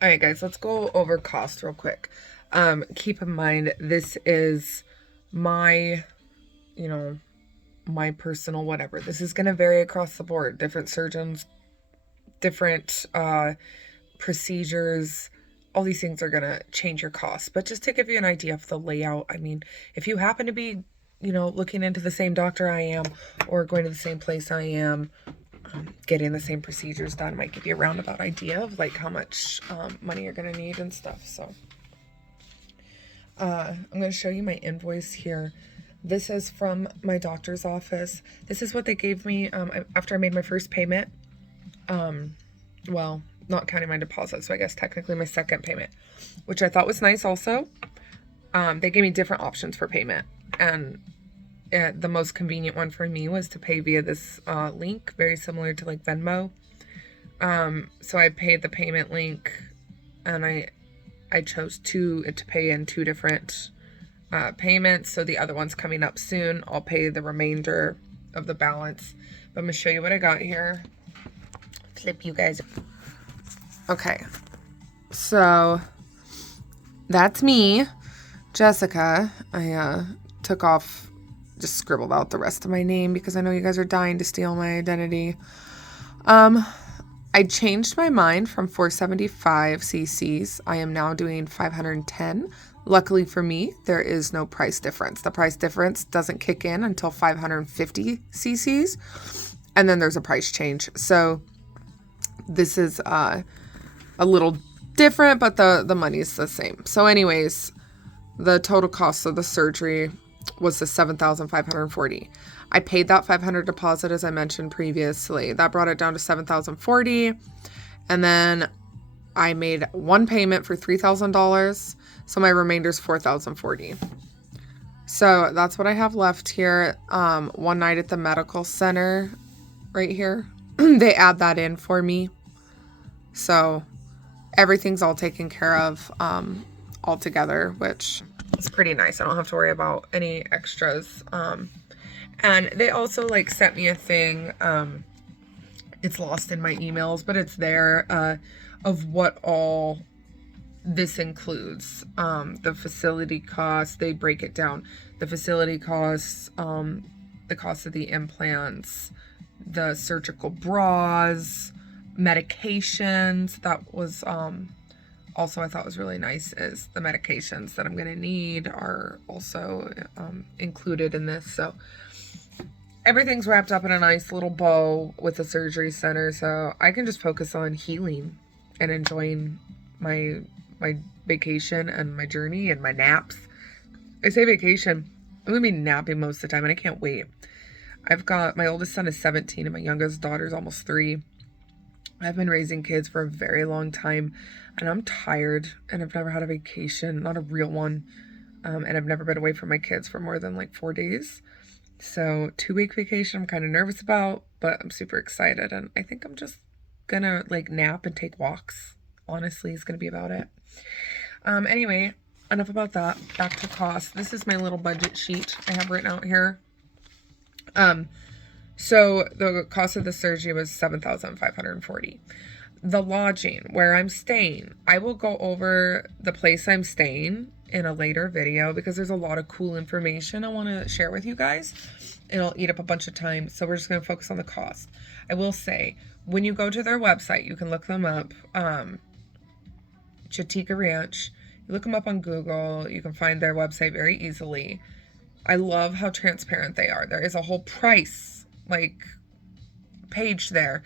All right, guys, let's go over cost real quick. Keep in mind, this is my, you know, my personal whatever. This is going to vary across the board. Different surgeons, different procedures, all these things are going to change your costs. But just to give you an idea of the layout, I mean, if you happen to be, looking into the same doctor I am or going to the same place I am, getting the same procedures done might give you a roundabout idea of like how much money you're going to need and stuff. So I'm going to show you my invoice here. This is from my doctor's office. This is what they gave me after I made my first payment. Well, not counting my deposit, so I guess technically my second payment, which I thought was nice also. They gave me different options for payment, and the most convenient one for me was to pay via this link, very similar to like Venmo. So I paid the payment link, and I chose to pay in two different payments. So the other one's coming up soon. I'll pay the remainder of the balance. But I'm gonna show you what I got here. Flip you guys. Okay, so that's me, Jessica. I took off, just scribbled out the rest of my name because I know you guys are dying to steal my identity. I changed my mind from 475 cc's. I am now doing 510. Luckily for me, there is no price difference. The price difference doesn't kick in until 550 cc's, and then there's a price change. So this is a little different, but the money's the same. So anyways, the total cost of the surgery was the $7,540. I paid that $500 deposit, as I mentioned previously. That brought it down to $7,040. And then I made one payment for $3,000. So my remainder is $4,040. So that's what I have left here. One night at the medical center right here. They add that in for me. So everything's all taken care of all together, which is pretty nice. I don't have to worry about any extras. And they also like sent me a thing. It's lost in my emails, but it's there of what all this includes. The facility costs, they break it down. The facility costs, the cost of the implants, the surgical bras, medications. That was also I thought was really nice is the medications that I'm going to need are also included in this. So everything's wrapped up in a nice little bow with the surgery center, so I can just focus on healing and enjoying my vacation and my journey and my naps. I say vacation, I'm going to be napping most of the time, and I can't wait. I've got, my oldest son is 17 and my youngest daughter's almost 3. I've been raising kids for a very long time, and I'm tired, and I've never had a vacation, not a real one, and I've never been away from my kids for more than like 4 days. So 2-week vacation I'm kind of nervous about, but I'm super excited, and I think I'm just gonna like nap and take walks. Honestly, is gonna be about it. Anyway, enough about that. Back to cost. This is my little budget sheet I have written out here. So the cost of the surgery was $7,540. The lodging where I'm staying, I will go over the place I'm staying in a later video because there's a lot of cool information I want to share with you guys. It'll eat up a bunch of time, so we're just going to focus on the cost. I will say, when you go to their website, you can look them up. Chatika Ranch. You look them up on Google. You can find their website very easily. I love how transparent they are. There is a whole price page there.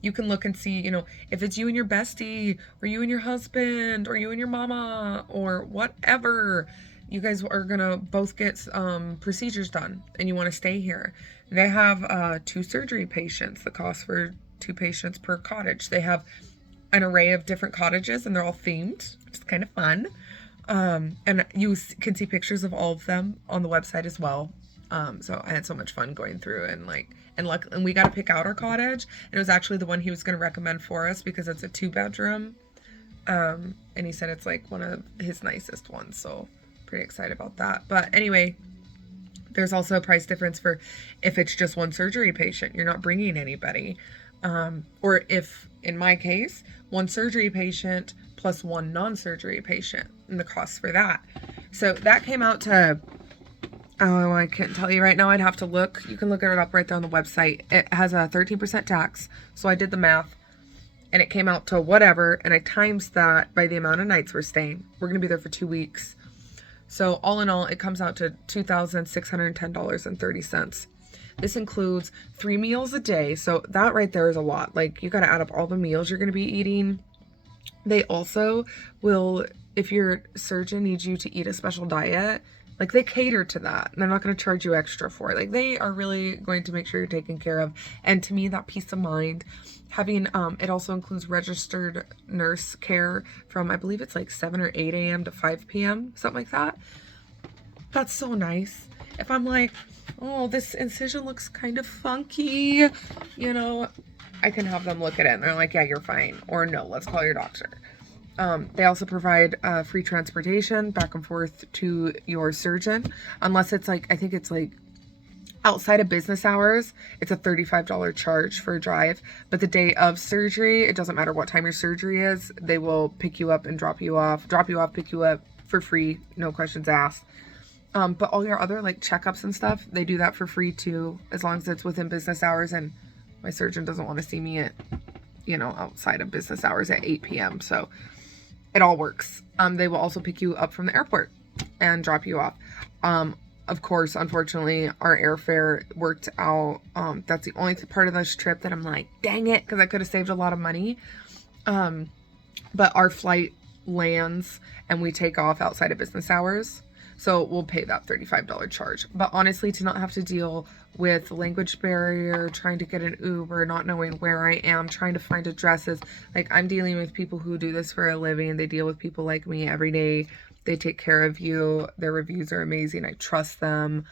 You can look and see, if it's you and your bestie, or you and your husband, or you and your mama, or whatever, you guys are gonna both get procedures done and you want to stay here. They have 2 surgery patients. The cost for 2 patients per cottage. They have an array of different cottages, and they're all themed, which is kind of fun. And you can see pictures of all of them on the website as well. So I had so much fun going through and we got to pick out our cottage. And it was actually the one he was going to recommend for us because it's a 2-bedroom. And he said it's like one of his nicest ones. So pretty excited about that. But anyway, there's also a price difference for if it's just one surgery patient, you're not bringing anybody. Or if in my case, one surgery patient plus one non-surgery patient, and the cost for that. So that came out to, oh, I can't tell you right now. I'd have to look. You can look it up right there on the website. It has a 13% tax. So I did the math and it came out to whatever. And I times that by the amount of nights we're staying. We're going to be there for 2 weeks. So all in all, it comes out to $2,610.30. This includes 3 meals a day. So that right there is a lot. Like, you got to add up all the meals you're going to be eating. They also will, if your surgeon needs you to eat a special diet, like, they cater to that. They're not going to charge you extra for it. Like, they are really going to make sure you're taken care of. And to me, that peace of mind, having, it also includes registered nurse care from, I believe it's like 7 or 8 a.m. to 5 p.m., something like that. That's so nice. If I'm like, oh, this incision looks kind of funky, you know, I can have them look at it and they're like, yeah, you're fine. Or no, let's call your doctor. They also provide free transportation back and forth to your surgeon, unless it's like, I think it's like outside of business hours, it's a $35 charge for a drive. But the day of surgery, it doesn't matter what time your surgery is, they will pick you up and drop you off, pick you up for free, no questions asked. But all your other like checkups and stuff, they do that for free too, as long as it's within business hours. And my surgeon doesn't want to see me at, you know, outside of business hours at 8 p.m. So it all works. They will also pick you up from the airport and drop you off. Of course, unfortunately, our airfare worked out. That's the only part of this trip that I'm like, dang it, because I could have saved a lot of money. But our flight lands and we take off outside of business hours. So we'll pay that $35 charge. But honestly, to not have to deal with language barrier, trying to get an Uber, not knowing where I am, trying to find addresses. Like, I'm dealing with people who do this for a living. They deal with people like me every day. They take care of you. Their reviews are amazing. I trust them.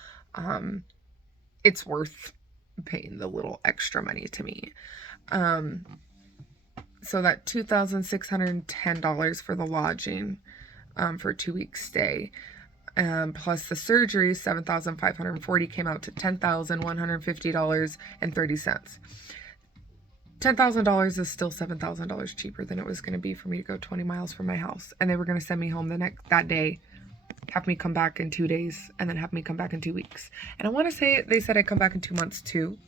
It's worth paying the little extra money to me. So that $2,610 for the lodging for a 2-week stay. Plus the surgery, $7,540, came out to $10,150.30. $10,000 is still $7,000 cheaper than it was going to be for me to go 20 miles from my house. And they were going to send me home that day, have me come back in 2 days, and then have me come back in 2 weeks. And I want to say they said I'd come back in 2 months too.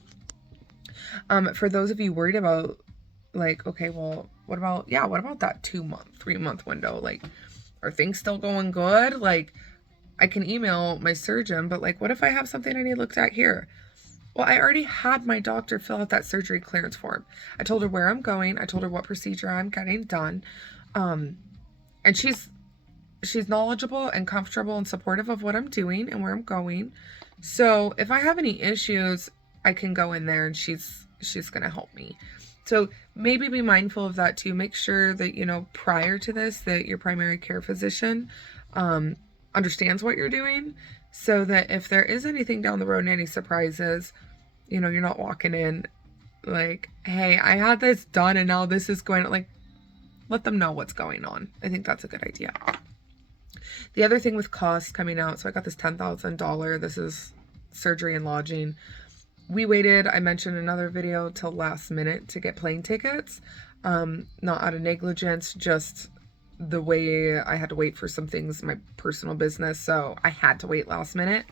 For those of you worried about, like, okay, well, what about that 2-month, 3-month window? Like, are things still going good? Like, I can email my surgeon, but like, what if I have something I need looked at here? Well, I already had my doctor fill out that surgery clearance form. I told her where I'm going. I told her what procedure I'm getting done. And she's knowledgeable and comfortable and supportive of what I'm doing and where I'm going. So if I have any issues, I can go in there and she's going to help me. So maybe be mindful of that too. Make sure that, you know, prior to this, that your primary care physician, understands what you're doing, so that if there is anything down the road and any surprises, you know, you're not walking in like, hey, I had this done and now this is going on. Like, let them know what's going on. I think that's a good idea. The other thing with costs coming out, so I got this $10,000. This is surgery and lodging. We waited, I mentioned in another video, till last minute to get plane tickets. Not out of negligence, just the way I had to wait for some things in my personal business. So I had to wait last minute.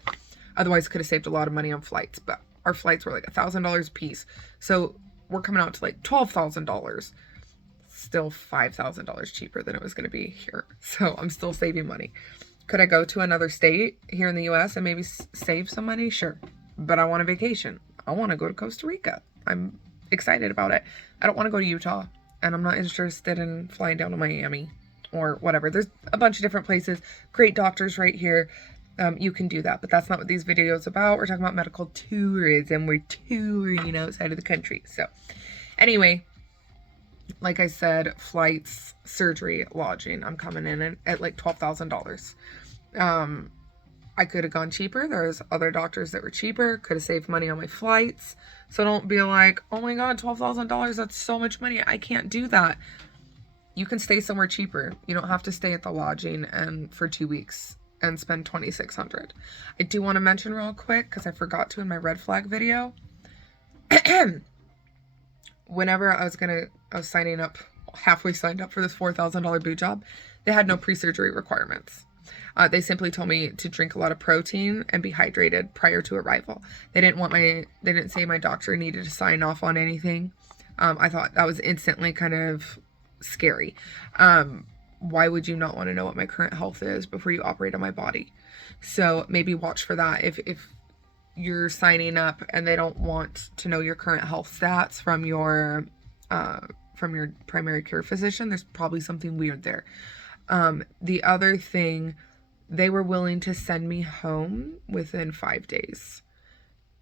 Otherwise, could have saved a lot of money on flights. But our flights were like $1,000 a piece. So we're coming out to like $12,000. Still $5,000 cheaper than it was going to be here. So I'm still saving money. Could I go to another state here in the US and maybe save some money? Sure. But I want a vacation. I want to go to Costa Rica. I'm excited about it. I don't want to go to Utah. And I'm not interested in flying down to Miami or whatever. There's a bunch of different places. Great doctors right here. You can do that. But that's not what these videos about. We're talking about medical tourism. We're touring outside of the country. So anyway, like I said, flights, surgery, lodging. I'm coming in at like $12,000. I could have gone cheaper. There's other doctors that were cheaper. Could have saved money on my flights. So don't be like, oh my God, $12,000. That's so much money. I can't do that. You can stay somewhere cheaper. You don't have to stay at the lodging and for 2 weeks and spend $2,600. I do want to mention real quick, because I forgot to in my red flag video. whenever I was signing up, halfway signed up for this $4,000 boot job, they had no pre-surgery requirements. They simply told me to drink a lot of protein and be hydrated prior to arrival. They didn't say my doctor needed to sign off on anything. I thought that was instantly kind of scary. Why would you not want to know what my current health is before you operate on my body? So maybe watch for that. If you're signing up and they don't want to know your current health stats from your primary care physician, there's probably something weird there. The other thing, they were willing to send me home within 5 days.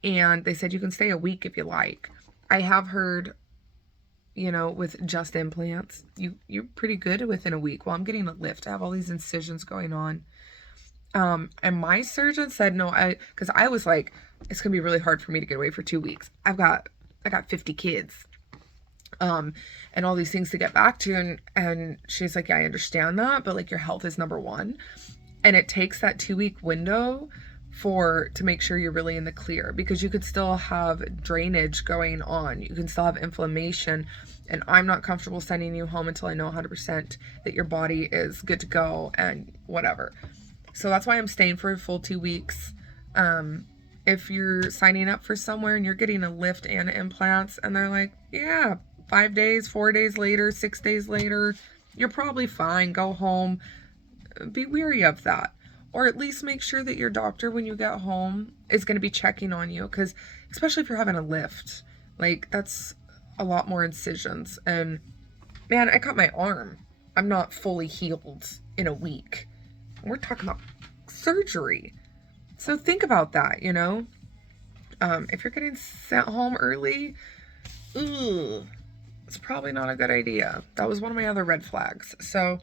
And they said you can stay a week if you like. I have heard, with just implants, you're pretty good within a week. Well, I'm getting a lift. I have all these incisions going on. And my surgeon said no, because I was like, it's gonna be really hard for me to get away for 2 weeks. I got 50 kids, and all these things to get back to. And she's like, yeah, I understand that, but like your health is number one. And it takes that 2-week window to make sure you're really in the clear, because you could still have drainage going on. You can still have inflammation. And I'm not comfortable sending you home until I know 100% that your body is good to go and whatever. So that's why I'm staying for a full 2 weeks. If you're signing up for somewhere and you're getting a lift and implants and they're like, yeah, 5 days, 4 days later, 6 days later, you're probably fine. Go home. Be wary of that. Or at least make sure that your doctor, when you get home, is going to be checking on you. Because especially if you're having a lift, like that's a lot more incisions. And man, I cut my arm. I'm not fully healed in a week. We're talking about surgery. So think about that, if you're getting sent home early, it's probably not a good idea. That was one of my other red flags. So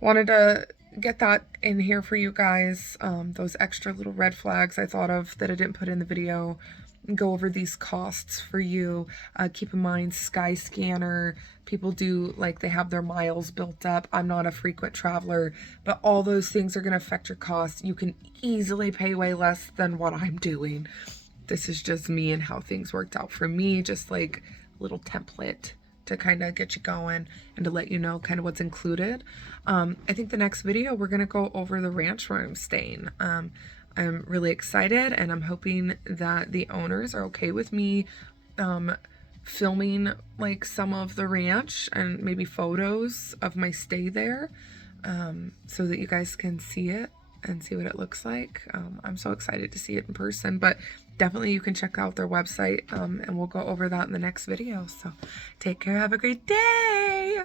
wanted to get that in here for you guys. Those extra little red flags I thought of that I didn't put in the video. Go over these costs for you. Keep in mind, Skyscanner, people do, like, they have their miles built up. I'm not a frequent traveler, but all those things are going to affect your costs. You can easily pay way less than what I'm doing. This is just me and how things worked out for me, just like a little template to kind of get you going and to let you know kind of what's included. I think the next video we're going to go over the ranch where I'm staying. I'm really excited, and I'm hoping that the owners are okay with me filming like some of the ranch and maybe photos of my stay there, so that you guys can see it and see what it looks like. I'm so excited to see it in person, but definitely you can check out their website, and we'll go over that in the next video. So take care. Have a great day.